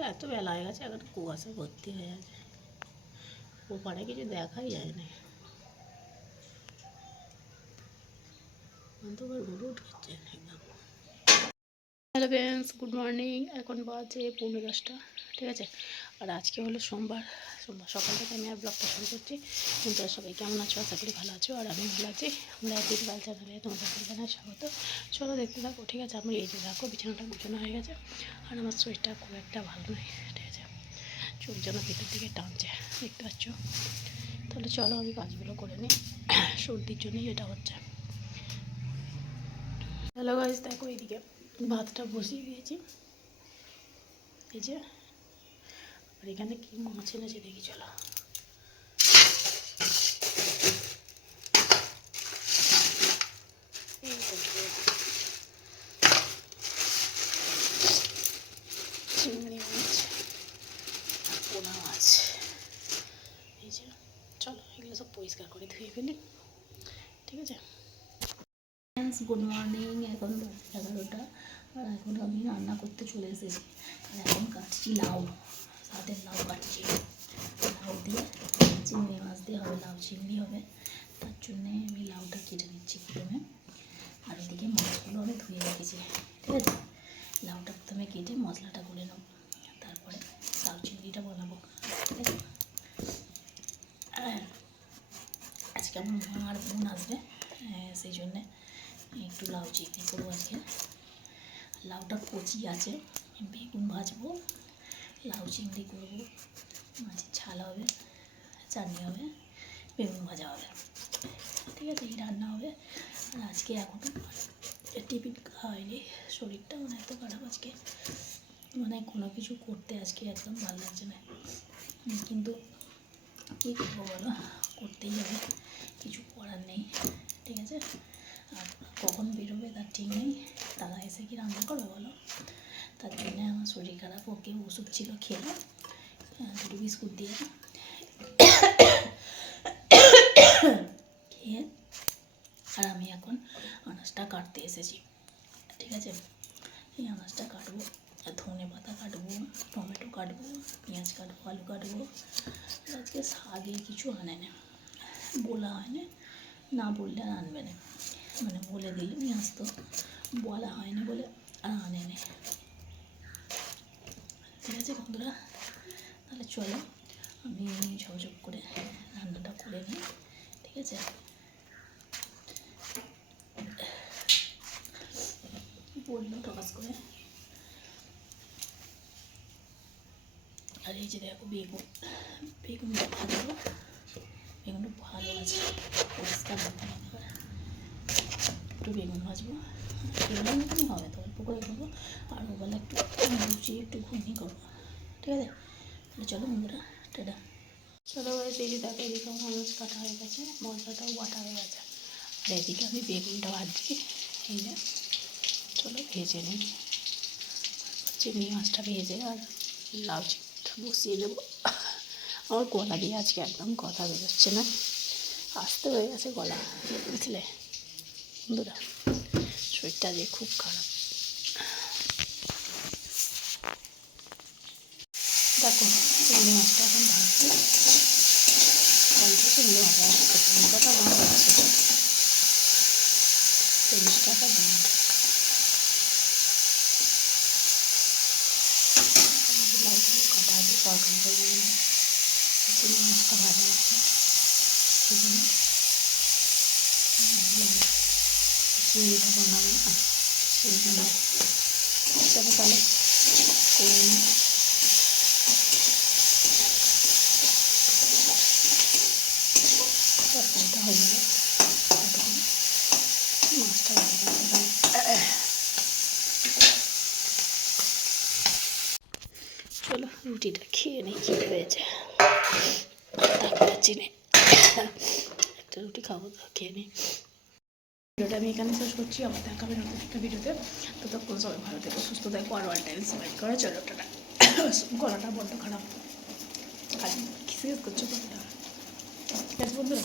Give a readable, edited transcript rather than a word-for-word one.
এত বেলা হয়ে গেছে, এখন কুয়াশা ভর্তি হয়ে আছে, ওপারে কিছু দেখাই যায় না, অন্ধকার ঘুরে উঠছে একদম। Hello friends, good morning. এখন বাজে 10:30, ঠিক আছে। আর আজকে হলো সোমবার সকাল থেকে আমি আর ব্লগটা শুরু করছি। কিন্তু সবাই কেমন আছো? আশা করি ভালো আছো, আর আমি ভালো আছি। আমরা দিদিবাল চ্যানেলে তোমাদের জানাই স্বাগত। চলো দেখতে থাকো, ঠিক আছে। আমি এই যে দেখো বিছানাটা গুছানো হয়ে গেছে, আর আমার শরীরটা খুব একটা ভালো নয়, ঠিক আছে। চোখ যেন ভিতর দিকে টানছে, দেখতে পাচ্ছ। তাহলে চলো আমি কাজগুলো করে নিই, সর্দির জন্যই এটা হচ্ছে। হ্যালো গাইস, দেখো এইদিকে ভাতটা বসিয়ে দিয়েছি, এই যে। আর এখানে কি মাছ এনেছে দেখি, চলো। চিংড়ি মাছ, পোনা মাছ, এই যে। চলো এগুলো সব পরিষ্কার করে ধুয়ে ফেলি, ঠিক আছে। Good morning. এখন 11টা, আর এখন আমি রান্না করতে চলে এসেছি। আর এখন কাটছি লাউ, সাথে লাউ কাটছি। লাউ দিয়ে চিংড়ি মাছ দিয়ে হবে, লাউ চিংড়ি হবে, তার জন্যে আমি লাউটা কেটে নিচ্ছি প্রথমে। আর ওদিকে মাছগুলো আমি ধুয়ে রেখেছি, ঠিক আছে। লাউটা প্রথমে কেটে মশলাটা করে নেব, তারপরে লাউ চিংড়িটা বানাবো, ঠিক আছে। আজকে আমার মা আর বোন আসবে, সেই জন্যে একটু লাউ চিংড়ি করবো আজকে। লাউটা কচি আছে, বেগুন ভাজবো, লাউ চিংড়ি করবো, মাছের ঝাল হবে, চাটনি হবে, বেগুন ভাজা হবে, ঠিক আছে। এই রান্না হবে। আর আজকে এখনও টিফিন খাওয়াইনি, শরীরটা মানে এত খারাপ আজকে, মানে কোনো কিছু করতে আজকে একদম ভালো লাগছে না। কিন্তু কী করবো বলো, করতেই হবে, কিছু করার নেই, ঠিক আছে। আর কখন বেরোবে তার ঠিক নেই, তারা এসে কি রান্না করবে বলো। তার জন্যে আমার শরীর খারাপ, ওকে ওষুধ ছিল খেলো, 2 বিস্কুট দিয়ে খেয়ে। আর আমি এখন আনাজটা কাটতে এসেছি, ঠিক আছে। এই আনাজটা কাটবো, ধনে পাতা কাটবো, টমেটো কাটবো, পেঁয়াজ কাটবো, আলু কাটবো। আজকে শাকে কিছু আনে না, বলা হয় না, না বললে আর আনবে না, মানে বলে দিলে নিয়ে আসতো, বলা হয়নি বলে আর আনে না, ঠিক আছে বন্ধুরা। তাহলে চলো আমি ঝকঝক করে রান্নাটা করে নিই, ঠিক আছে। বললো টকাস করে। আর এই যে দেখো বেগুনটা ভাজবো, বেগুনটা ভালো আছে, পরিষ্কার হবে, একটু বেগুন ভাজবো, বেগুনের মতনই হবে, তো অল্প করে করবো। আর ওবেলা একটু লুচি একটু ঘুগনি করবো, ঠিক আছে। তাহলে চলো বন্ধুরা, টাটা। চলো এই যে দেখো, এদিকে মাছ কাটা হয়ে গেছে, মশলাটাও বাটা হয়ে গেছে, আর এদিকে আমি বেগুনটা ভাজছি, এই যে। চলো ভেজে নিই, চিংড়ি মাছটা ভেজে আর লাউ চিংড়িটা বসিয়ে দেবো। আমার গলা দিয়ে আজকে একদম কথা বেরোচ্ছে না, আসতে হয়ে গেছে গলা, বুঝলে বন্ধুরা, শরীরটা যে খুব খারাপ। দেখো চিংড়ি মাছটা এখন ভাজছি, চিংড়ি মাছ কথা ভালো হচ্ছে, 30 টাকা দাম। কাটা আছে তরকারি করবো, চিংড়ি মাছটা ভাজা হচ্ছে, সেই জন্য চিংড়িটা বানাবো না, সেই জন্য। চলো তাহলে করে নিই। তরকারিটা হয়ে যাবে, মাছটা ভাজা করতে। চলো রুটিটা খেয়ে নিই, কী হয়েছে তাকে পাচ্ছি না, একটা রুটি খাবো, তো খেয়ে নিই। ভিডিওটা আমি এখানে শেষ করছি, আবার দেখাবে নতুন একটা ভিডিওতে। ততক্ষণ সবাই ভালো থেকো, সুস্থ থাকো, আর অল টাইম সাবস্ক্রাইব করে চলো, টাটা। গলাটা বড্ড খারাপ, খালি খিসখিস করছে গলাটা, ঠিক আছে বন্ধুরা।